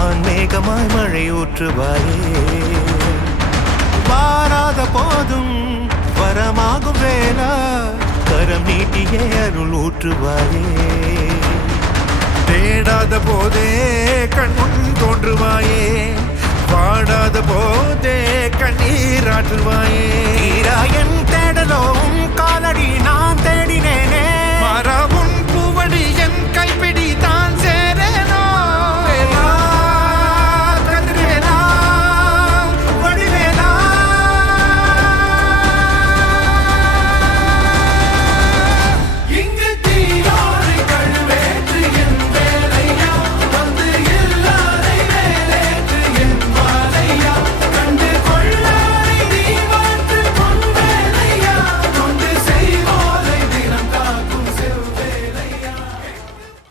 வான்மேகமாய் மழை ஊற்றுவாயே வாராத போதும் வரமாகும் வேளா கரம் நீட்டியே அருள் ஊற்றுவாயே தேடாத போதே கண்முன் தோன்றுவாயே வாடாத போதே கண்ணீராற்றுவாயே என் தேடலும் காலடி நான் தேடினேனே மாறாவும் பூவடி என் கைப்பிடி